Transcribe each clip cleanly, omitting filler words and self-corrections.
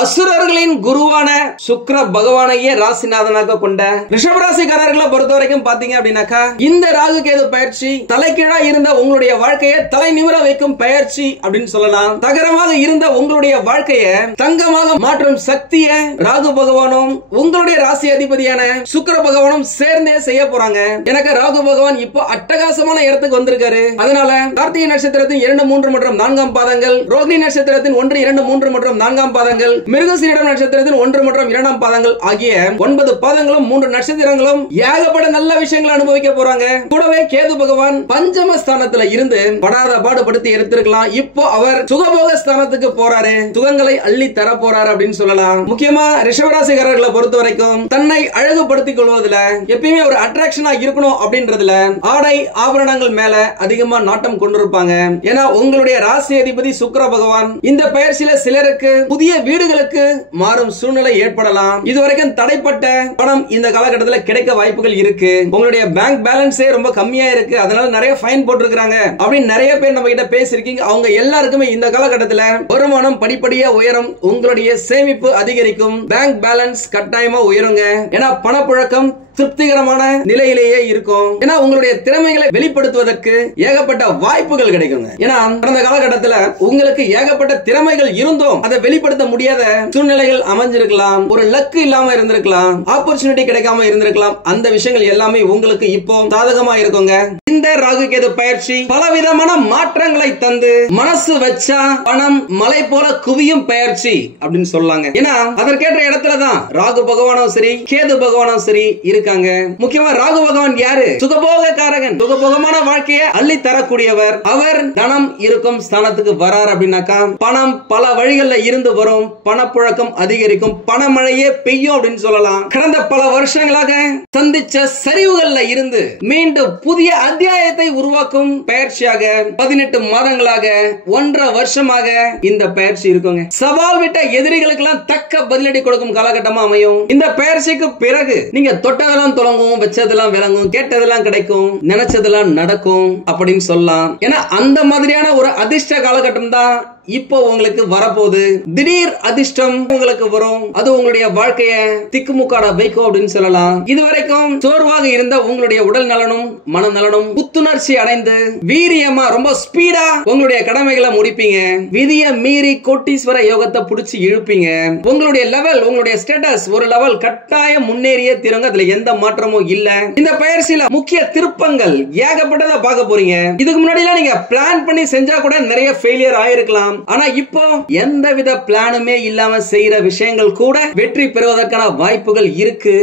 அசுரர்களின் குருவான சுக்கிர பகவானையே ராசிநாதனாக கொண்ட ரிஷபராசிக்காரர்களை பொறுத்த வரைக்கும் பாத்தீங்க அப்படின்னாக்கா, இந்த ராகு கேது பயிற்சி தலைகீழா இருந்த உங்களுடைய வாழ்க்கையை தலை நிமிர வைக்கும் பயிற்சி அப்படின்னு சொல்லலாம். தகரமாக இருந்த உங்களுடைய வாழ்க்கையை தங்கமாக மாற்றும் சக்தியை ராகு பகவானும் உங்களுடைய ராசி அதிபதியான சுக்கிர பகவானும் சேர்ந்தே செய்ய போறாங்க. எனக்கு ராகு பகவான் இப்போ அட்டகாசமான இடத்துக்கு வந்திருக்காரு. அதனால கார்த்திகை நட்சத்திரத்தின் 2, 3 மற்றும் 4ஆம் பாதங்கள், ரோகிணி நட்சத்திரத்தின் 1, 2, 3 மற்றும் 4ஆம் பாதங்கள், மிருகசீரிடம் நட்சத்திரத்தின் 1 மற்றும் 2ஆம் பாதங்கள் ஆகிய 9 பாதங்களும் 3 நட்சத்திரங்களும் ஏகப்பட்ட நல்ல விஷயங்களை அனுபவிக்க போறாங்க. கூடவே கேது பகவான் பஞ்சம ஸ்தானத்துல இருந்து படாத பாடுபடுத்தி எடுத்திருக்கலாம். இப்போ அவர் சுகபோக ஸ்தானத்துக்கு போறாரு, சுகங்களை அள்ளி தர போறாரு அப்படின்னு சொல்லலாம். முக்கியமா ரிஷபராசிக்காரர்களை பொறுத்த வரைக்கும் தன்னை அழகுபடுத்திக் கொள்வதில் எப்பயுமே ஒரு அட்ராக்ஷனா இருக்கணும் அப்படின்றதுல ஆடை ஆபரணங்கள் மேல அதிகமா நாட்டம் கொண்டிருப்பாங்க. ஏன்னா உங்களுடைய ராசி அதிபதி சுக்கிர பகவான் இந்த பயிற்சியில சிலருக்கு புதிய வீடுகளுக்கு மாறும் சூழ்நிலை ஏற்படலாம். இதுவரைக்கும் தடைப்பட்ட பணம் இந்த காலகட்டத்தில் கிடைக்க வாய்ப்புகள் இருக்கு. உங்களுடைய பேங்க் பேலன்ஸே ரொம்ப கம்மியா இருக்கு, அதனால நிறைய ஃபைன் போட்டிருக்காங்க அப்படின்னு நிறைய பேர் நம்ம கிட்ட பேசிருக்கீங்க. அவங்க எல்லாருக்குமே இந்த காலகட்டத்தில் வருமானம் படிப்படியா உயரும், உங்களுடைய சேமிப்பு அதிகரிக்கும், பேங்க் பேலன்ஸ் கட்டாயமா உயருங்க. ஏன்னா பணப்புழக்கம் திருப்திகரமான நிலையிலேயே இருக்கும். ஏன்னா உங்களுடைய திறமைகளை வெளிப்படுத்துவதற்கு ஏகப்பட்ட வாய்ப்புகள் கிடைக்குங்க. ஏன்னா கடந்த காலகட்டத்தில் உங்களுக்கு ஏகப்பட்ட திறமைகள் இருந்தும் அதை வெளிப்படுத்த முடியாத சூழ்நிலைகள் அமைஞ்சிருக்கலாம், ஒரு லக்கு இல்லாம இருந்திருக்கலாம், ஆப்பர்ச்சுனிட்டி கிடைக்காம இருந்திருக்கலாம். அந்த விஷயங்கள் எல்லாமே உங்களுக்கு இப்போ சாதகமா இருக்குங்க. இந்த ராகு கேது பயிற்சி பலவிதமான மாற்றங்களை தந்து மனசு வச்சா பணம் மலை போல குவியும் பயிற்சி அப்படின்னு சொல்லாங்க. ஏன்னா அதற்கேற்ற இடத்துலதான் ராகு பகவானும் சரி கேது பகவானும் சரி இருக்காங்க. முக்கியமா ராகு பகவான் யாரு? சுகபோக காரகன், சுகபோகமான வாழ்க்கையை அள்ளி தரக்கூடியவர். அவர் தனம் இருக்கும் ஸ்தானத்துக்கு வரார் அப்படின்னாக்கா பணம் பல வழிகள்ல இருந்து வரும், பணப்புழக்கம் அதிகரிக்கும், பணமழையே பெய்யும் அப்படின்னு சொல்லலாம். கடந்த பல வருஷங்களாக சந்திச்ச சரிவுகள்ல இருந்து மீண்டும் புதிய அத்தியாயத்தை உருவாக்கும் பயிற்சியாக 18 மாதங்களாக 1.5 வருஷமாக இந்த பயிற்சி இருக்குங்க. சவால் விட்ட எதிரிகளுக்கு எல்லாம் தக்க பதிலடி கொடுக்கும் காலகட்டமா அமையும். இந்த பயிற்சிக்கு பிறகு நீங்க தொட்டதெல்லாம் தொடங்கும், வச்சதெல்லாம் விளங்கும், கேட்டதெல்லாம் கிடைக்கும், நினைச்சதெல்லாம் நடக்கும் அப்படின்னு சொல்லலாம். ஏன்னா அந்த மாதிரியான ஒரு அதிர்ஷ்ட காலகட்டம் தான் இப்போ உங்களுக்கு வரப்போகுது. திடீர் அதிர்ஷ்டம் உங்களுக்கு வரும், அது உங்களுடைய வாழ்க்கைய திக்குமுக்காட வைக்கும் அப்படின்னு சொல்லலாம். இதுவரைக்கும் சோர்வாக இருந்த உங்களுடைய உடல் நலனும் மனநலனும் புத்துணர்ச்சி அடைந்து வீரியமா ரொம்ப ஸ்பீடா உங்களுடைய கடமைகளை முடிப்பீங்க. விதிய மீறி கோட்டீஸ்வர யோகத்தை புடிச்சு இழுப்பீங்க. உங்களுடைய லெவல், உங்களுடைய ஸ்டேட்டஸ் ஒரு லெவல் கட்டாயம் முன்னேறிய தீருங்க. அதுல எந்த மாற்றமும் இல்ல. இந்த பயிற்சியில முக்கிய திருப்பங்கள் ஏகப்பட்டதை பார்க்க போறீங்க. இதுக்கு முன்னாடி நீங்க பிளான் பண்ணி செஞ்சா கூட நிறைய ஃபெயிலியர் ஆயிருக்கலாம். ஆனா இப்போ எந்தவித பிளானுமே இல்லாம செய்யற விஷயங்கள் கூட வெற்றி பெறுவதற்கான வாய்ப்புகள் இருக்கு.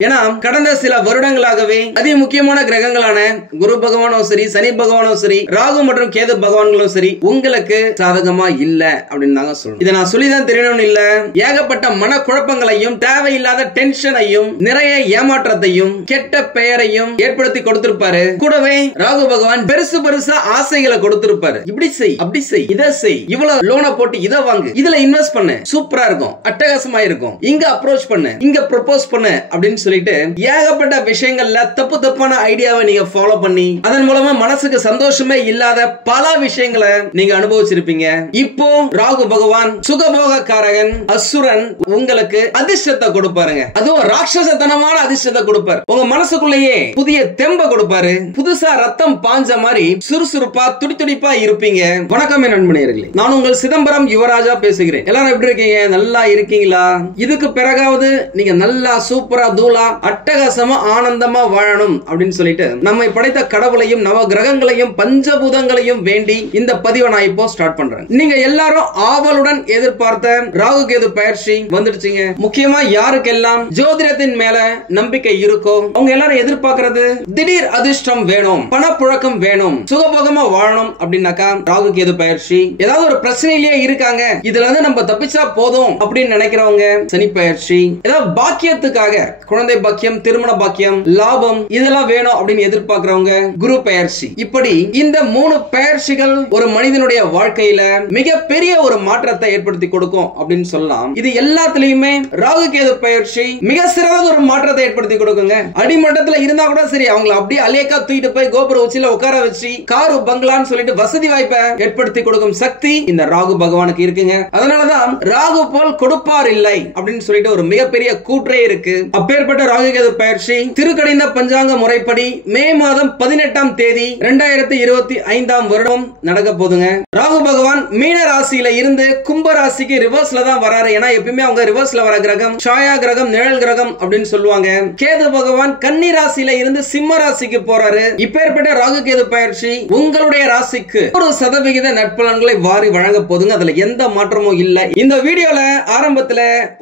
ஏன்னா கடந்த சில வருடங்களாகவே அதி முக்கியமான கிரகங்களான குரு பகவானும் சரி, சனி பகவானும் சரி, ராகு மற்றும் கேது பகவான்களும் சரி உங்களுக்கு சாதகமா இல்ல அப்படின்னு தாங்க சொல்லணும். இதை நான் சொல்லிதான் தெரியணும்னு இல்ல, ஏகப்பட்ட மனக்குழப்பங்களையும் தேவையில்லாத டென்ஷனையும் நிறைய ஏமாற்றத்தையும் கெட்ட பெயரையும் ஏற்படுத்தி கொடுத்திருப்பாரு. கூடவே ராகு பகவான் பெருசு பெருசா ஆசைகளை கொடுத்திருப்பாரு. இப்படி செய், அப்படி செய், இதை செய், இவ்வளவு லோனை போட்டு இதை வாங்கு, இதுல இன்வெஸ்ட் பண்ணு, சூப்பரா இருக்கும், அட்டகாசமா இருக்கும், இங்க அப்ரோச் பண்ணு, இங்க ப்ரொபோஸ் பண்ணு அப்படின்னு சொல்லிட்டு ஏகப்பட்ட விஷயங்கள்ல தப்பு தப்பான ஐடியாவை நீங்க ஃபாலோ பண்ணி அதன் மூலமா மனசுக்கு சந்தோஷமே இல்லாத பல விஷயங்களை நீங்க அனுபவிச்சிருப்பீங்க. இப்போ ராகு பகவான் சுகபோக காரகன் அசுரன் உங்களுக்கு அதிர்ஷ்டத்தை கொடுப்பாருங்க. அதுவும் ராட்சசத்தனமான அதிர்ஷ்டத்தை கொடுப்பாரு. உங்க மனசுக்குள்ளேயே புதிய தெம்ப கொடுப்பாரு. புதுசா ரத்தம் பாஞ்ச மாதிரி சுறுசுறுப்பா துடிதுடிப்பா இருப்பீங்க. வணக்கம் நண்பர்களே, நான் உங்கள் சிதம்பரம் யுவராஜா பேசுகிறேன். எல்லாரும் எப்படி இருக்கீங்க? நல்லா இருக்கீங்களா? இதுக்கு பிறகாவது நீங்க நல்லா சூப்பரா தூளா அட்டகாசமா ஆனந்தமா வாழணும் அப்படின்னு சொல்லிட்டு நம்மை படைத்த கடவுளையும் நவ கிரகங்களையும் பஞ்சபூதங்களையும் வேண்டி இந்த பதிவை நான் இப்போ ஸ்டார்ட் பண்றேன். நீங்க எல்லாரும் ஆவலுடன் எதிர்பார்த்த ராகு கேது பயிற்சி வந்துடுச்சுங்க. முக்கியமா யாருக்கெல்லாம் ஜோதிடத்தின் மேல நம்பிக்கை இருக்கோ அவங்க எல்லாரும் எதிர்பார்க்கிறது திடீர் அதிர்ஷ்டம் வேணும், பணப்புழக்கம் வேணும், சுகபோகமா வாழணும் அப்படின்னாக்கா ராகு கேது பயிற்சி. ஏதாவது ஒரு பிரச்சனையிலேயே இருக்காங்க, இதுல இருந்து நம்ம தப்பிச்சா போதும் அப்படின்னு நினைக்கிறவங்க சனி பயிற்சி. ஏதாவது பாக்கியத்துக்காக குழந்தை குழந்தை பாக்கியம், திருமண பாக்கியம், லாபம் இதெல்லாம் வேணும் அப்படின்னு எதிர்பார்க்கிறவங்க குரு பெயர்ச்சி. இப்படி இந்த 3 பெயர்ச்சிகள் ஒரு மனிதனுடைய வாழ்க்கையில மிகப்பெரிய ஒரு மாற்றத்தை ஏற்படுத்தி கொடுக்கும் அப்படின்னு சொல்லலாம். இது எல்லாத்துலயுமே ராகு கேது பெயர்ச்சி மிக சிறந்த ஒரு மாற்றத்தை ஏற்படுத்தி கொடுக்குங்க. அடிமட்டத்துல இருந்தா கூட சரி, அவங்களை அப்படியே அலேக்கா தூக்கிட்டு போய் கோபுர உச்சியில உட்கார வச்சு காரு பங்களான்னு சொல்லிட்டு வசதி வாய்ப்பை ஏற்படுத்தி கொடுக்கும் சக்தி இந்த ராகு பகவானுக்கு இருக்குங்க. அதனாலதான் ராகு போல் கொடுப்பார் இல்லை அப்படின்னு சொல்லிட்டு ஒரு மிகப்பெரிய கூற்றே இருக்கு. அப்பேற்பட்ட ராகு கேது பெயர்ச்சி திருக்கணித பஞ்சாங்க முறைப்படி மே மாதம் 18ஆம் தேதி 2025ஆம் வருடம் நடக்க போதுங்க. ராகு பகவான் மீன ராசியில இருந்து கும்ப ராசிக்கு ரிவர்ஸ்ல தான் வராரு. ஏன்னா எப்பவுமே அவங்க ரிவர்ஸ்ல வர கிரகம் சாயா கிரகம், நிழல் கிரகம் அப்படின்னு சொல்லுவாங்க. கேது பகவான் கன்னி ராசியில இருந்து சிம்ம ராசிக்கு போறாரு. இப்பேற்பட்ட ராகு கேது பயிற்சி உங்களுடைய ராசிக்கு 100% நற்பலன்களை வாரி வழங்க போதுங்க. அதுல எந்த மாற்றமும் இல்ல. இந்த வீடியோல ஆரம்பத்துல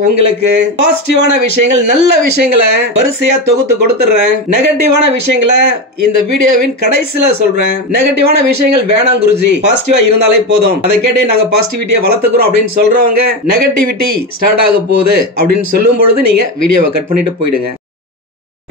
உங்களுக்கு பாசிட்டிவான விஷயங்கள், நல்ல விஷயங்களை வரிசையா தொகுத்து கொடுத்துறேன். நெகட்டிவான விஷயங்களை இந்த வீடியோவின் கடைசியில சொல்றேன். நெகட்டிவான விஷயங்கள் வேணாம் குருஜி, பாசிட்டிவா இருந்தாலே போதும், அதை கேட்டே நாங்க பாசிட்டிவிட்டியை வளர்த்துக்கிறோம் அப்படின்னு சொல்றவங்க நெகட்டிவிட்டி ஸ்டார்ட் ஆக போகுது அப்படின்னு சொல்லும் பொழுது நீங்க வீடியோவை கட் பண்ணிட்டு போயிடுங்க.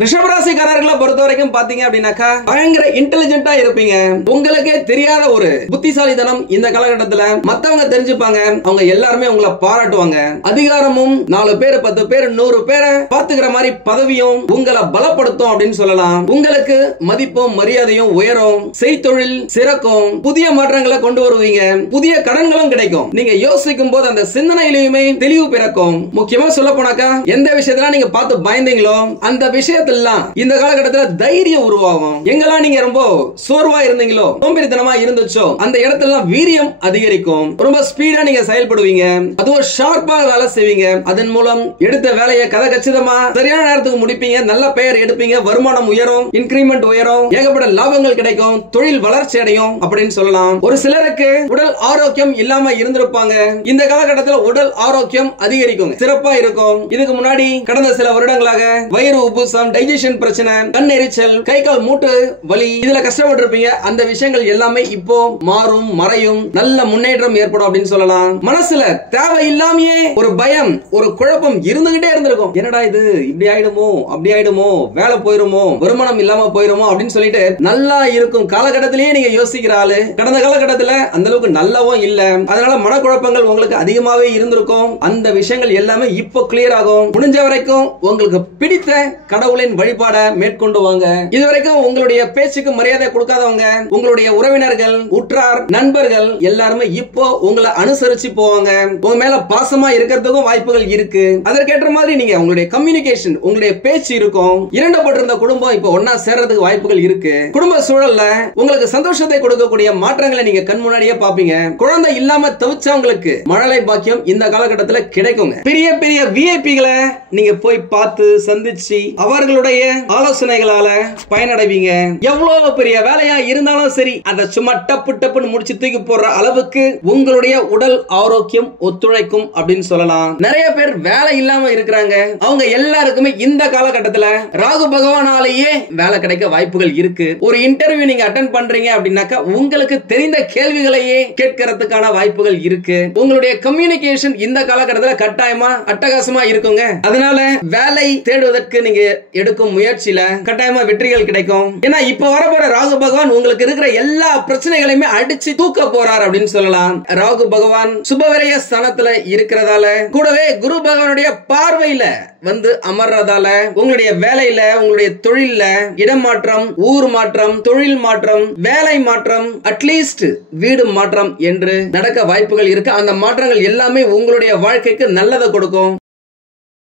ரிஷபராசிக்காரர்களை பொறுத்த வரைக்கும் பாத்தீங்க அப்படின்னாக்கா பயங்கர இன்டெலிஜென்ட்டா இருப்பீங்க. உங்களுக்கே தெரியாத ஒரு புத்திசாலித்தனம் இந்த காலகட்டத்துல மத்தவங்க தெரிஞ்சுப்பாங்க. அவங்க எல்லாருமே உங்களை பாராட்டுவாங்க. அதிகாரமும் 4 பேர் 10 பேர் 100 பேரை பாத்துக்கிற மாதிரி பதவியும் உங்களை பலப்படுத்தும் அப்படின்னு சொல்லலாம். உங்களுக்கு மதிப்பும் மரியாதையும் உயரும், செய்தொழில் சிறக்கும், புதிய மாற்றங்களை கொண்டு வருவீங்க, புதிய கடன்களும் கிடைக்கும். நீங்க யோசிக்கும் போது அந்த சிந்தனையிலுமே தெளிவு பிறக்கும். முக்கியமா சொல்ல போனாக்கா எந்த விஷயத்துல நீங்க பார்த்து பயந்தீங்களோ அந்த விஷயம் இந்த காலகட்டத்தில் தைரியம் உருவாகும். எங்கெல்லாம் நீங்க ரொம்ப சோர்வா இருந்தீங்களோ, சோம்பேறித்தனமா இருந்துச்சோ அந்த இடத்துல வீரியம் அதிகரிக்கும். ரொம்ப ஸ்பீடா நீங்க செயல்படுவீங்க. அதுவும் ஷார்ப்பா வேலை செய்வீங்க. அதன் மூலம் எடுத்த வேலையை கச்சிதமா சரியான நேரத்துக்கு முடிப்பீங்க. நல்ல பெயர் எடுப்பீங்க. வருமானம் உயரும், இன்கிரிமெண்ட் உயரும், ஏகப்பட்ட லாபங்கள் கிடைக்கும், தொழில் வளர்ச்சி அடையும் அப்படின்னு சொல்லலாம். ஒரு சிலருக்கு உடல் ஆரோக்கியம் இல்லாம இருந்திருப்பாங்க. இந்த காலகட்டத்தில் உடல் ஆரோக்கியம் அதிகரிக்கும், சிறப்பா இருக்கும். இதுக்கு முன்னாடி கடந்த சில வருடங்களாக வயிறு உப்புசம், டைஜஷன் பிரச்சனை, கண் எரிச்சல், கை கால் மூட்டு வலி இதுல கஷ்டப்பட்டு இருப்பீங்க. அந்த விஷயங்கள் எல்லாமே இப்போ மாறும், மறையும், நல்ல முன்னேற்றம் ஏற்படும் அப்படின்னு சொல்லலாம். மனசுல தேவையில்லாமையே ஒரு பயம், ஒரு குழப்பம் இருந்துகிட்டே இருந்திருக்கும். என்னடா இது, இப்படி ஆயிடுமோ, அப்படி ஆயிடுமோ, வேலை போயிருமோ, வருமானம் இல்லாம போயிருமோ அப்படின்னு சொல்லிட்டு நல்லா இருக்கும் காலகட்டத்திலேயே நீங்க யோசிக்கிற ஆளு கடந்த காலகட்டத்துல அந்த அளவுக்கு நல்லாவும் இல்ல. அதனால மனக்குழப்பங்கள் உங்களுக்கு அதிகமாவே இருந்திருக்கும். அந்த விஷயங்கள் எல்லாமே இப்போ கிளியர் ஆகும். முடிஞ்ச வரைக்கும் உங்களுக்கு பிடித்த கடவுளின் வழிபாட மேற்கொண்டு வாங்க. இதுவரைக்கும் உங்களுடைய பேச்சுக்கு மரியாதை கொடுக்காதவங்க, உங்களுடைய உறவினர்கள், உற்றார், நண்பர்கள் எல்லாருமே இப்போ உங்களை அனுசரிச்சு போவாங்க. உங்க மேல பாசமா இருக்கிறதுக்கும் வாய்ப்புகள் இருக்கு. அதற்கேற்ற மாதிரி நீங்க உங்களுடைய கம்யூனிகேஷன், உங்களுடைய பேச்சு இருக்கும். இரண்டப்பட்டிருந்த குடும்பம் இப்போ ஒன்னா சேர்றதுக்கு வாய்ப்புகள் இருக்கு. குடும்ப சூழல்ல உங்களுக்கு சந்தோஷத்தை கொடுக்கக்கூடிய மாற்றங்களை நீங்க கண் முன்னாடியே பாப்பீங்க. குழந்தை இல்லாம தவிச்சவங்களுக்கு மழலை பாக்கியம் இந்த காலகட்டத்தில் கிடைக்குங்க. பெரிய பெரிய விஐபிகளை நீங்க போய் பார்த்து சந்திச்சு அவர்களுடைய ஆலோசனைகளால பயனடைவீங்க. எவ்வளவு பெரிய வேலையா இருந்தாலும் சரி, அதை சும்மா டப்பு டப்புன்னு முடிச்சு தூக்கி போடுற அளவுக்கு உங்களுடைய உடல் ஆரோக்கியம் ஒத்துழைக்கும் அப்படின்னு சொல்லலாம். நிறைய பேர் வேலை இல்லாம இருக்கிறாங்க. அவங்க எல்லாருக்குமே இந்த காலகட்டத்தில் ராகு பகவானாலேயே வேலை கிடைக்க வாய்ப்புகள் இருக்கு. ஒரு இன்டர்வியூ நீங்க அட்டெண்ட் பண்றீங்க அப்படின்னாக்கா உங்களுக்கு தெரிந்த கேள்விகளையே கேட்கறதுக்கான வாய்ப்புகள் இருக்கு. உங்களுடைய கம்யூனிகேஷன் இந்த காலகட்டத்தில் கட்டாயமா அட்டகாசமா இருக்குங்க. அதனால வேலை தேடுவதற்கு நீங்க எடுக்கும் முயற்சியில கட்டாயமா வெற்றிகள் கிடைக்கும். ஏன்னா இப்ப வரப்போற ராகு பகவான் உங்களுக்கு இருக்கிற எல்லா பிரச்சனைகளையுமே அடிச்சு தூக்க போறார் அப்படின்னு சொல்லலாம். ராகு பகவான் சுபவிரய ஸ்தானத்துல இருக்கிறதால கூடவே குரு பகவானுடைய பார்வையில வந்து அமர்றதால உங்களுடைய வேலையில, உங்களுடைய தொழில்ல இடமாற்றம், ஊர் மாற்றம், தொழில் மாற்றம், வேலை மாற்றம், அட்லீஸ்ட் வீடு மாற்றம் என்று நடக்க வாய்ப்புகள் இருக்கு. அந்த மாற்றங்கள் எல்லாமே உங்களுடைய வாழ்க்கைக்கு நல்லதை கொடுக்கும்.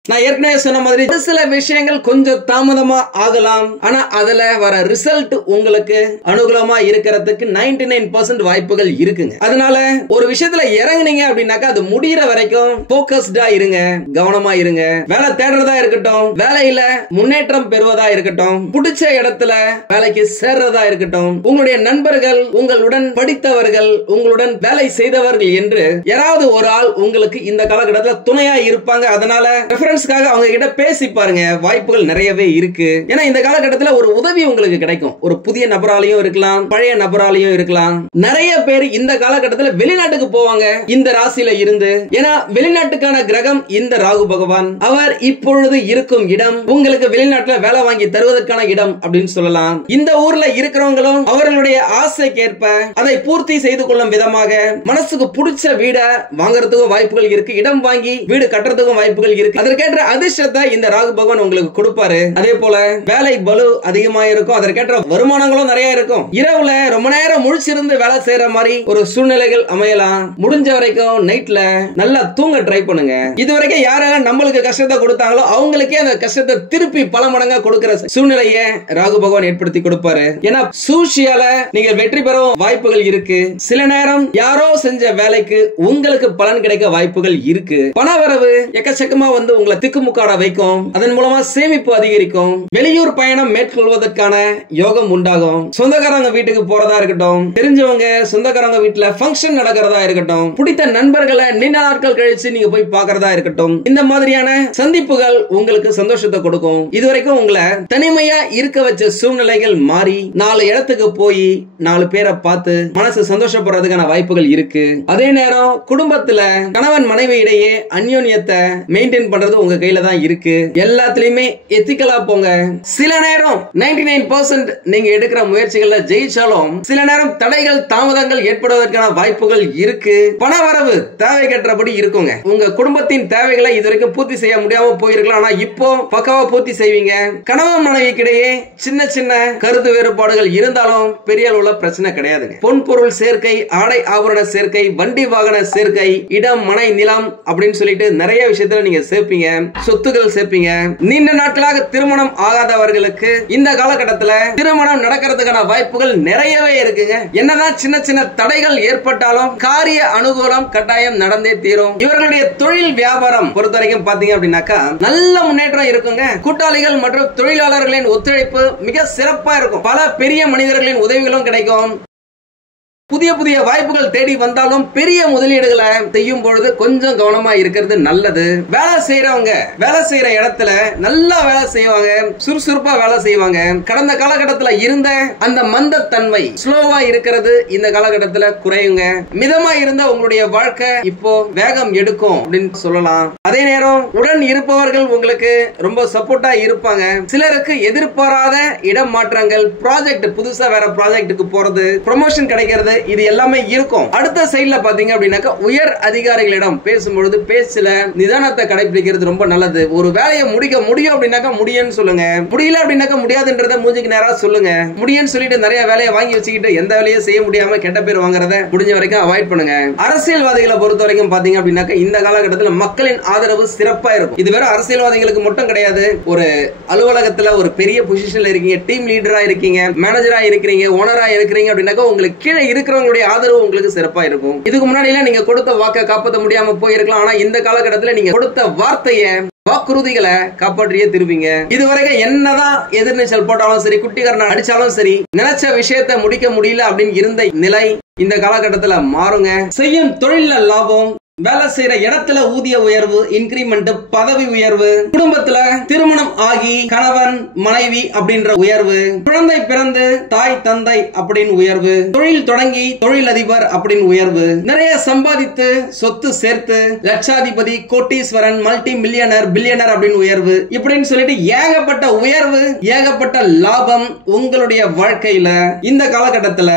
நான் ஏற்கனவே சொன்ன மாதிரி சில விஷயங்கள் கொஞ்சம் தாமதமா ஆகலாம். ஆனா அதுல வர ரிசல்ட் உங்களுக்கு அனுகூலமா இருக்கிறதுக்கு 99% வாய்ப்புகள் இருக்குங்க. அதனால ஒரு விஷயத்துல இறங்குனீங்க அப்படின்னாக்கா அது முடிகிற வரைக்கும் போக்கஸ்டா இருங்க, கவனமா இருங்க. வேலை தேடுறதா இருக்கட்டும், வேலையில முன்னேற்றம் பெறுவதா இருக்கட்டும், பிடிச்ச இடத்துல வேலைக்கு சேர்றதா இருக்கட்டும், உங்களுடைய நண்பர்கள், உங்களுடன் படித்தவர்கள், உங்களுடன் வேலை செய்தவர்கள் என்று யாராவது ஒரு ஆள் உங்களுக்கு இந்த காலகட்டத்தில் துணையா இருப்பாங்க. அதனால ரெஃபரன்ஸ் ரெஃபரன்ஸ்க்காக அவங்க கிட்ட பேசி பாருங்க, வாய்ப்புகள் நிறையவே இருக்கு. ஏன்னா இந்த காலகட்டத்தில் ஒரு உதவி உங்களுக்கு கிடைக்கும். ஒரு புதிய நபராலையும் இருக்கலாம், பழைய நபராலையும் இருக்கலாம். நிறைய பேர் இந்த காலகட்டத்தில் வெளிநாட்டுக்கு போவாங்க இந்த ராசியில இருந்து. ஏன்னா வெளிநாட்டுக்கான கிரகம் இந்த ராகு பகவான். அவர் இப்பொழுது இருக்கும் இடம் உங்களுக்கு வெளிநாட்டுல வேலை வாங்கி தருவதற்கான இடம் அப்படின்னு சொல்லலாம். இந்த ஊர்ல இருக்கிறவங்களும் அவர்களுடைய ஆசைக்கேற்ப அதை பூர்த்தி செய்து கொள்ளும் விதமாக மனசுக்கு பிடிச்ச வீட வாங்குறதுக்கும் வாய்ப்புகள் இருக்கு, இடம் வாங்கி வீடு கட்டுறதுக்கும் வாய்ப்புகள் இருக்கு. அதற்கேற்ற அதிர்ஷ்டத்தை இந்த ராகு பகவான் உங்களுக்கு கொடுப்பாரு. அதே போல வேலை பலு அதிகமா இருக்கும், அதற்கேற்ற வருமானங்களும் நிறைய இருக்கும். இரவுல ரொம்ப நேரம் முழிச்சிருந்து வேலை செய்யற மாதிரி ஒரு சூழ்நிலைகள் அமையலாம். முடிஞ்ச வரைக்கும் நைட்ல நல்லா தூங்க ட்ரை பண்ணுங்க. இதுவரைக்கும் யாரெல்லாம் நம்மளுக்கு கஷ்டத்தை கொடுத்தாங்களோ அவங்களுக்கே அந்த கஷ்டத்தை திருப்பி பல மடங்கா கொடுக்கிற சூழ்நிலையை ராகு பகவான் ஏற்படுத்தி கொடுப்பாரு. ஏன்னா சூழ்ச்சியால நீங்க வெற்றி பெறவும் வாய்ப்புகள் இருக்கு. சில நேரம் யாரோ செஞ்ச வேலைக்கு உங்களுக்கு பலன் கிடைக்க வாய்ப்புகள் இருக்கு. பணவரவு எக்கச்சக்கமா வந்து உங்களை திக்குமுக்காட வைக்கும். அதன் மூலமா சேமிப்பு அதிகரிக்கும். வெளியூர் பயணம் மேற்கொள்வதற்கான யோகம் உண்டாகும். சொந்தக்காரங்க வீட்டுக்கு போறதா இருக்கட்டும், தெரிஞ்சவங்க சொந்தக்காரங்க வீட்டுல ஃபங்க்ஷன் நடக்கிறதா இருக்கட்டும், பிடித்த நண்பர்களை நீண்ட நாட்கள் கழிச்சு நீங்க போய் பார்க்கறதா இருக்கட்டும், இந்த மாதிரியான சந்திப்புகள் உங்களுக்கு சந்தோஷத்தை கொடுக்கும். இதுவரைக்கும் உங்களை தனிமையா இருக்க வச்ச சூழ்நிலைகள் மாறி 4 இடத்துக்கு போய் 4 பேரை பார்த்து மனசு சந்தோஷப்படுறதுக்கான வாய்ப்புகள் இருக்கு. அதே நேரம் குடும்பத்துல கணவன் மனைவி இடையே அந்யோன்யத்தை மெயின்டைன் பண்றது உங்க கையில தான் இருக்கு. எல்லாத்துலயுமே எத்திக்கலா போங்க. சில நேரம் 99% நீங்க எடுக்கிற முயற்சிகள்ல ஜெயிச்சாலும் சில நேரம் தடைகள் தாமதங்கள் ஏற்படுவதற்கான வாய்ப்புகள் இருக்கு. பணவரவு தேவைக்கற்றபடி இருக்குங்க. உங்க குடும்பத்தின் தேவைகளை இதுவரைக்கும் பூர்த்தி செய்ய முடியாம போயிருக்கலாம், ஆனா இப்போ பக்காவா பூர்த்தி செய்வீங்க. கணவன் மனைவிக்கிடையே சின்ன சின்ன கருத்து வேறுபாடுகள் இருந்தாலும் பெரிய அளவுல பிரச்சனை கிடையாதுங்க. பொன் பொருள் சேர்க்கை, ஆடை ஆபரண சேர்க்கை, வண்டி வாகன சேர்க்கை, இடம் மனை நிலம் அப்படின்னு சொல்லிட்டு நிறைய விஷயத்துல நீங்க சேர்ப்பீங்க, சொத்துக்கள் சேர்ப்பீங்க. நீண்ட நாட்களாக திருமணம் ஆகாதவர்களுக்கு இந்த காலகட்டத்துல திருமணம் நடக்கிறதுக்கான வாய்ப்புகள் நிறையவே இருக்குங்க. என்னதான் சின்ன சின்ன தடைகள் ஏற்பட்டாலும் காரிய அனுகூலம் கட்டாயம் நடந்தே தீரும். இவர்களுடைய தொழில் வியாபாரம் பொறுத்த வரைக்கும் பாத்தீங்க அப்படின்னாக்கா நல்ல முன்னேற்றம் இருக்குங்க. கூட்டாளிகள் மற்றும் தொழிலாளர்களின் ஒத்துழைப்பு மிக சிறப்பா இருக்கும். பல பெரிய மனிதர்களின் உதவிகளும் கிடைக்கும். புதிய புதிய வாய்ப்புகள் தேடி வந்தாலும் பெரிய முதலீடுகளை செய்யும் பொழுது கொஞ்சம் கவனமா இருக்கிறது நல்லது. வேலை செய்யறவங்க வேலை செய்யற இடத்துல நல்லா வேலை செய்வாங்க, சுறுசுறுப்பா வேலை செய்வாங்க. கடந்த காலகட்டத்துல இருந்த அந்த மந்தத்தன்மை ஸ்லோவா இருக்கிறது இந்த காலகட்டத்துல குறையுங்க. மிதமா இருந்த உங்களுடைய வாழ்க்கை இப்போ வேகம் எடுக்கும் அப்படின்னு சொல்லலாம். அதே நேரம் உடன் இருப்பவர்கள் உங்களுக்கு ரொம்ப சப்போர்ட்டா இருப்பாங்க. சிலருக்கு எதிர்பாராத இடம் மாற்றங்கள், ப்ராஜெக்ட் புதுசா வேற ப்ராஜெக்ட்டுக்கு போறது, ப்ரமோஷன் கிடைக்கிறது, இது எல்லாமே இருக்கும். அடுத்த சைடுல பாத்தீங்க அப்படின்னாக்க உயர் அதிகாரிகளிடம் பேசும்பொழுது பேச்சுல நிதானத்தை கடைபிடிக்கிறது ரொம்ப நல்லது. ஒரு வேலையை முடிக்க முடியும் அப்படின்னாக்க முடியும்னு சொல்லுங்க, முடியல அப்படின்னாக்க முடியாதுன்றத மூஞ்சிக்கு நேரா சொல்லுங்க. முடியும்னு சொல்லிட்டு நிறைய வேலையை வாங்கி வச்சுக்கிட்டு எந்த வேலையும் செய்ய முடியாம கெட்ட பேர் வாங்குறத முடிஞ்ச வரைக்கும் அவாய்ட் பண்ணுங்க. அரசியல்வாதிகளை பொறுத்த வரைக்கும் பாத்தீங்க அப்படின்னாக்க இந்த காலகட்டத்தில் மக்களின் ஆதரவு சிறப்பா இருக்கும். இது வேற அரசியல்வாதிகளுக்கு மட்டும் கிடையாது. ஒரு அலுவலகத்துல ஒரு பெரிய பொசிஷன்ல இருக்கீங்க, டீம் லீடரா இருக்கீங்க, மேனேஜரா இருக்கிறீங்க, ஓனரா இருக்கிறீங்க அப்படின்னாக்க உங்களுக்கு கீழே இருக்கிறவங்களுடைய ஆதரவு உங்களுக்கு சிறப்பா இருக்கும். இதுக்கு முன்னாடி நீங்க கொடுத்த வாக்கை காப்பாற்ற முடியாம போயிருக்கலாம், ஆனா இந்த காலகட்டத்தில் நீங்க கொடுத்த வார்த்தையை வாக்குறுதிகளை காப்பாற்றியே திருவீங்க. இதுவரைக்கும் என்னதான் எதிர்நீச்சல் போட்டாலும் சரி, குட்டிகரனை அடிச்சாலும் சரி, நினைச்ச விஷயத்தை முடிக்க முடியல அப்படின்னு இருந்த நிலை இந்த காலகட்டத்தில் மாறுங்க. செய்யும் தொழில லாபம், வேலை செய்யற இடத்துல ஊதிய உயர்வு, இன்கிரிமெண்ட், பதவி உயர்வு, குடும்பத்துல திருமணம் ஆகி கணவன் மனைவி அப்படின்ற உயர்வு, குழந்தை பிறந்து தாய் தந்தை அப்படின்னு உயர்வு, தொழில் தொடங்கி தொழிலதிபர் அப்படின்னு உயர்வு, நிறைய சம்பாதித்து சொத்து சேர்த்து லட்சாதிபதி, கோட்டீஸ்வரன், மல்டி மில்லியனர், பில்லியனர் அப்படின்னு உயர்வு, இப்படின்னு சொல்லிட்டு ஏகப்பட்ட உயர்வு, ஏகப்பட்ட லாபம் உங்களுடைய வாழ்க்கையில இந்த காலகட்டத்துல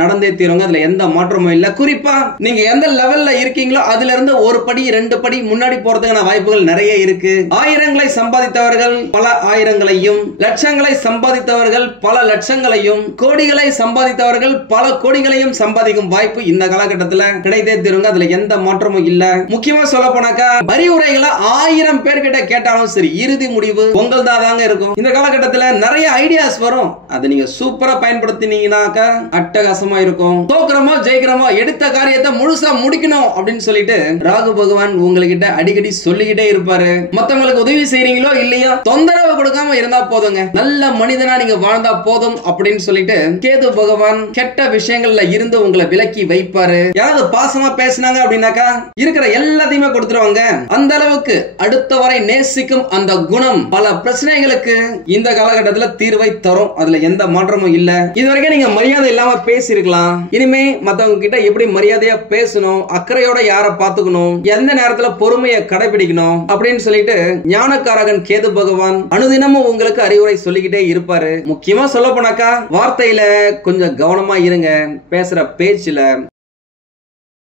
நடந்தே தீருங்க. அதுல எந்த மாற்றமும் இல்ல. குறிப்பா நீங்க எந்த லெவல்ல இருக்கீங்களோ அதுல இருந்து ஒரு படி 2 படி முன்னாடி போறதுக்கான வாய்ப்புகள் நிறைய இருக்கு. ஆயிரங்களை சம்பாதித்தவர்கள் பல ஆயிரங்களையும், லட்சங்களை சம்பாதித்தவர்கள் பல லட்சங்களையும், கோடிகளை சம்பாதித்தவர்கள் பல கோடிகளையும் சம்பாதிக்கும் வாய்ப்பு இந்த காலகட்டத்தில் கிடைத்தே தீருங்க. அதுல எந்த மாற்றமும் இல்ல. முக்கியமா சொல்ல போனாக்கா அறிவுரைகளை 1000 பேர்கிட்ட கேட்டாலும் சரி, இறுதி முடிவு உங்கள் தாங்க இருக்கும். இந்த காலகட்டத்தில் நிறைய ஐடியாஸ் வரும். அதை நீங்க சூப்பரா பயன்படுத்தினீங்கன்னாக்கா அட்டகாசமா இருக்கும். தோக்குறோமோ ஜெயிக்கிறோமோ எடுத்த காரியத்தை முழுசா முடிக்கணும் அப்படின்னு சொல்லிட்டு சொல்லிட்டு ராகு பகவான் உங்ககிட்ட அடிக்கடி சொல்லிக்கிட்டே இருப்பாரு. மத்தவங்களுக்கு உதவி செய்றீங்களோ இல்லையோ தொந்தரவு கொடுக்காம இருந்தா போதுங்க, நல்ல மனிதனா நீங்க வாழ்ந்தா போதும் அப்படின்னு சொல்லிட்டு கேது பகவான் கெட்ட விஷயங்கள்ல இருந்து உங்களை விலக்கி வைப்பாரு. யாராவது பாசமா பேசினாங்க அப்படின்னாக்கா இருக்கிற எல்லாத்தையுமே கொடுத்துருவாங்க. அந்த அளவுக்கு அடுத்தவரை நேசிக்கும் அந்த குணம் பல பிரச்சனைகளுக்கு இந்த காலகட்டத்தில் தீர்வை தரும். அதுல எந்த மாற்றமும் இல்ல. இதுவரைக்கும் நீங்க மரியாதை இல்லாம பேசிருக்கலாம். இனிமே மத்தவங்க கிட்ட எப்படி மரியாதையா பேசணும், அக்கறையோட யார பாத்துக்கணும், எந்த நேரத்துல பொறுமையை கடைபிடிக்கணும் அப்படின்னு சொல்லிட்டு ஞானக்காரகன் கேது பகவான் அனுதினமும் உங்களுக்கு அறிவுரை சொல்லிக்கிட்டே இருப்பாரு. முக்கியமா சொல்ல போனாக்கா வார்த்தையில கொஞ்சம் கவனமா இருங்க. பேசுற பேச்சுல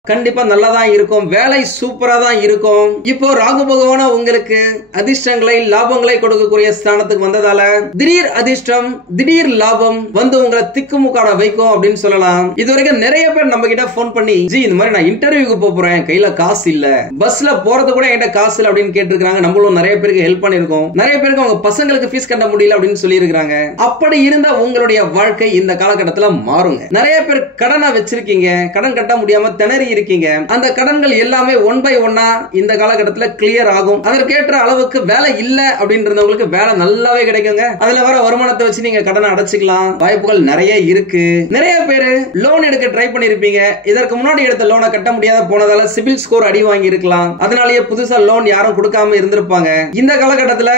கண்டிப்பா நல்லதான் இருக்கும். வேலை சூப்பரா தான் இருக்கும். இப்போ ராகு பகவான உங்களுக்கு அதிர்ஷ்டங்களை லாபங்களை கொடுக்கக்கூடிய ஸ்தானத்துக்கு வந்ததால திடீர் அதிர்ஷ்டம் திடீர் லாபம் வந்து உங்களை திக்குமுக்காட வைக்கும் அப்படின்னு சொல்லலாம். இதுவரைக்கும் நிறைய பேர் நம்ம கிட்ட போன் பண்ணி ஜி இந்த மாதிரி நான் இன்டர்வியூக்கு போறேன், கையில காசு இல்ல, பஸ்ல போறது கூட என்கிட்ட காசு இல்ல அப்படின்னு கேட்டிருக்காங்க. நம்மளும் நிறைய பேருக்கு ஹெல்ப் பண்ணிருக்கோம். நிறைய பேருக்கு அவங்க பசங்களுக்கு ஃபீஸ் கட்ட முடியல அப்படின்னு சொல்லி இருக்காங்க. அப்படி இருந்த உங்களுடைய வாழ்க்கை இந்த காலகட்டத்தில் மாறுங்க. நிறைய பேர் கடனை வச்சிருக்கீங்க, கடன் கட்ட முடியாம திணறி இருக்கீங்க. அந்த கடன்கள் எல்லாமே ஒன் பை ஒன்னா இந்த காலகட்டத்தில் கிளியர் ஆகும். அதற்கேற்ற அளவுக்கு வேலை இல்ல அப்படின்றவங்களுக்கு வேலை நல்லாவே கிடைக்குங்க. அதுல வர வருமானத்தை வச்சு நீங்க கடனை அடைச்சிக்கலாம். வாய்ப்புகள் நிறைய இருக்கு. நிறைய பேர் லோன் எடுக்க ட்ரை பண்ணிருப்பீங்க. இதற்கு முன்னாடி எடுத்த லோனை கட்ட முடியாத போனதால சிபில் ஸ்கோர் அடி வாங்கி இருக்கலாம். அதனாலேயே புதுசா லோன் யாரும் கொடுக்காம இருந்திருப்பாங்க. இந்த காலகட்டத்தில்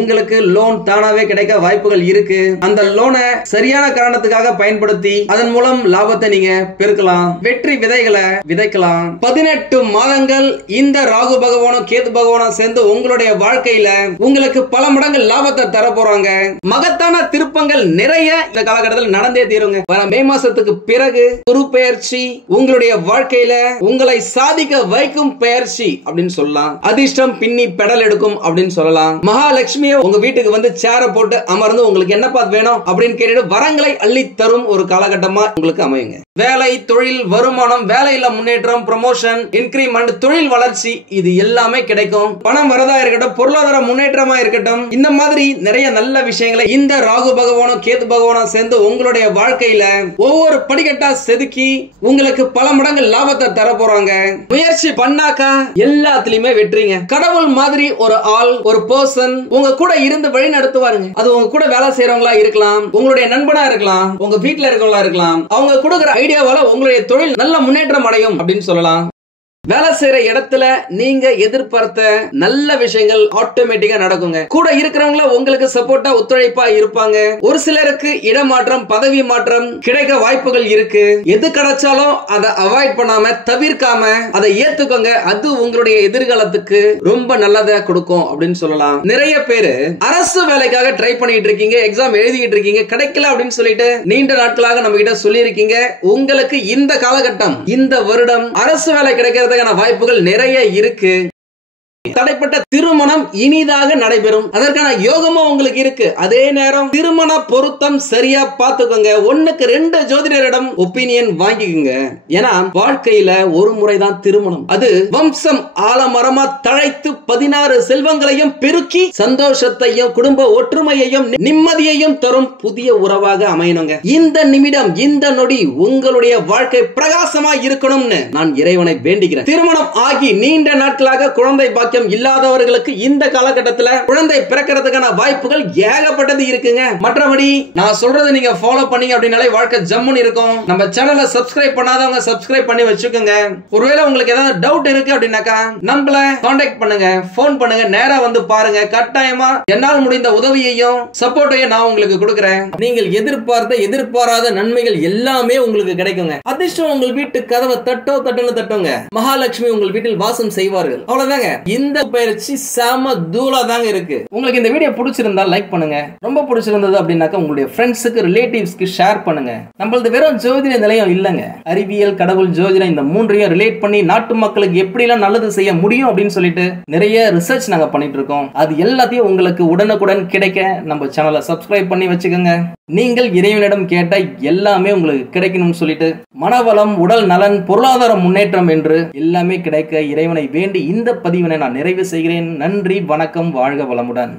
உங்களுக்கு லோன் தானாவே கிடைக்க வாய்ப்புகள் இருக்கு. அந்த லோனை சரியான காரணத்துக்காக பயன்படுத்தி அதன் மூலம் லாபத்தை நீங்க பெருக்கலாம். வெற்றி விதைகளை விதைக்கலாம். 18 மாதங்கள் இந்த ராகு பகவானும் கேது பகவானும் சேர்ந்து உங்களுடைய வாழ்க்கையில உங்களுக்கு பல மடங்கு லாபத்தை தர போறாங்க. மகத்தான திருப்பங்கள் நிறைய இந்த காலகட்டத்தில் நடந்தே தீருங்க. மே மாசத்துக்கு பிறகு குரு பெயர்ச்சி உங்களுடைய வாழ்க்கையில உங்களை சாதிக்க வைக்கும் பெயர்ச்சி அப்படின்னு சொல்லலாம். அதிர்ஷ்டம் பின்னி பெடல் எடுக்கும் அப்படின்னு சொல்லலாம். மகாலட்சுமியை உங்க வீட்டுக்கு வந்து சேர போட்டு அமர்ந்து உங்களுக்கு என்னப்பா வேணும் அப்படின்னு கேட்டு வரங்களை அள்ளி தரும் ஒரு காலகட்டமா உங்களுக்கு அமையுங்க. வேலை, தொழில், வருமானம், வேலையில முன்னேற்றம், ப்ரமோஷன், இன்கிரிமெண்ட், தொழில் வளர்ச்சி இது எல்லாமே கிடைக்கும். பணம் வரதா இருக்கட்டும், பொருளாதார முன்னேற்றமா இருக்கட்டும், இந்த மாதிரி நிறைய நல்ல விஷயங்களை இந்த ராகு பகவானும் கேது பகவானும் சேர்ந்து உங்களுடைய வாழ்க்கையில ஒவ்வொரு படிக்கட்டா செதுக்கி உங்களுக்கு பல மடங்கு லாபத்தை தர போறாங்க. முயற்சி பண்ணாக்கா எல்லாத்துலயுமே வெற்றிங்க. கடவுள் மாதிரி ஒரு ஆள், ஒரு பர்சன் உங்க கூட இருந்து வழி நடத்துவாருங்க. அது உங்க கூட வேலை செய்யறவங்களா இருக்கலாம், உங்களுடைய நண்பனா இருக்கலாம், உங்க வீட்டுல இருக்கவங்களா இருக்கலாம். அவங்க கொடுக்கிற ஐடியாவால உங்களுடைய தொழில் நல்ல முன்னேற்றம் அடையும் அப்படின்னு சொல்லலாம். வேலை செய்யற இடத்துல நீங்க எதிர்பார்த்த நல்ல விஷயங்கள் ஆட்டோமேட்டிக்கா நடக்குங்க. கூட இருக்கிறவங்கள உங்களுக்கு சப்போர்ட்டா ஒத்துழைப்பா இருப்பாங்க. ஒரு சிலருக்கு இடமாற்றம், பதவி மாற்றம் கிடைக்க வாய்ப்புகள் இருக்கு. எது கிடைச்சாலும் அதை அவாய்ட் பண்ணாம தவிர்க்காம அதை ஏத்துக்கோங்க. அது உங்களுடைய எதிர்காலத்துக்கு ரொம்ப நல்லதா கொடுக்கும் அப்படின்னு சொல்லலாம். நிறைய பேரு அரசு வேலைக்காக ட்ரை பண்ணிட்டு இருக்கீங்க, எக்ஸாம் எழுதிட்டு இருக்கீங்க, கிடைக்கல அப்படின்னு சொல்லிட்டு நீண்ட நாட்களாக நம்ம கிட்ட சொல்லி இருக்கீங்க. உங்களுக்கு இந்த காலகட்டம், இந்த வருடம் அரசு வேலை கிடைக்கிறது வாய்ப்புகள் நிறைய இருக்கு. தடைப்பட்ட திருமணம் இனிதாக நடைபெறும். அதற்கான யோகமும் உங்களுக்கு இருக்கு. அதே நேரம் திருமண பொருத்தம் சரியா பாத்துக்கோங்க. 1க்கு 2 ஜோதிடரிடம் ஒப்பீனியன் வாங்கிக்கோங்க. ஏன்னா வாழ்க்கையில ஒரு முறைதான் திருமணம். அது வம்சம் ஆலமரமா தழைத்து 16 செல்வங்களையும் பெருக்கி சந்தோஷத்தையும் குடும்ப ஒற்றுமையையும் நிம்மதியையும் தரும் புதிய உறவாக அமையணுங்க. இந்த நிமிடம், இந்த நொடி உங்களுடைய வாழ்க்கை பிரகாசமா இருக்கணும்னு நான் இறைவனை வேண்டிக்கிறேன். திருமணம் ஆகி நீண்ட நாட்களாக குழந்தை பாக்கியம் இல்லாதவர்களுக்கு இந்த காலகட்டத்தில் குழந்தை பிறக்கிறதுக்கான வாய்ப்புகள் ஏகப்பட்டது இருக்குங்க. மற்றபடி நான் சொல்றது நீங்க ஃபாலோ பண்ணீங்க அப்படினாலே வாழ்க்கை ஜம்முன்னு இருக்கும். நம்ம சேனலை சப்ஸ்கிரைப் பண்ணாதவங்க சப்ஸ்கிரைப் பண்ணி வச்சுக்கோங்க. ஒருவேளை உங்களுக்கு ஏதாவது டவுட் இருக்கு அப்படின்னாக்கா நம்மள கான்டாக்ட் பண்ணுங்க, போன் பண்ணுங்க, நேரா வந்து பாருங்க. கட்டாயமா என்னால் முடிந்த உதவியையும் சப்போர்ட்டையும் நான் உங்களுக்கு கொடுக்கிறேன். நீங்கள் எதிர்பார்த்த எதிர்பாராத நன்மைகள் எல்லாமே உங்களுக்கு கிடைக்குங்க. அதிர்ஷ்டம் உங்கள் வீட்டு கதவை தட்டுன்னு தட்டுங்க. மகாலட்சுமி உங்கள் வீட்டில் வாசம் செய்வார்கள். அவ்வளவுதாங்க. இந்த பயிற்சி செம தூளா தாங்க இருக்கு. உங்களுக்கு இந்த வீடியோ பிடிச்சிருந்தா லைக் பண்ணுங்க. ரொம்ப பிடிச்சிருந்தது அப்படின்னாக்கா உங்களுடைய ஃப்ரெண்ட்ஸுக்கு, ரிலேட்டிவ்ஸ்க்கு ஷேர் பண்ணுங்க. நம்மளது வெறும் ஜோதிட நிலையம் இல்லங்க. அறிவியல், கடவுள், ஜோதிடம் இந்த மூன்றையும் ரிலேட் பண்ணி நாட்டு மக்களுக்கு எப்படிலாம் நல்லது செய்ய முடியும் அப்படின்னு சொல்லிட்டு நிறைய ரிசர்ச் நாங்க பண்ணிட்டு இருக்கோம். அது எல்லாத்தையும் உங்களுக்கு உடனுக்குடன் கிடைக்க நம்ம சேனலை சப்ஸ்கிரைப் பண்ணி வச்சுக்கோங்க. நீங்கள் இறைவனிடம் கேட்ட எல்லாமே உங்களுக்கு கிடைக்கணும்னு சொல்லிட்டு மனவளம், உடல் நலன், பொருளாதார முன்னேற்றம் என்று எல்லாமே கிடைக்க இறைவனை வேண்டி இந்த பதிவினை நான் நிறைவு செய்கிறேன். நன்றி, வணக்கம், வாழ்க வளமுடன்.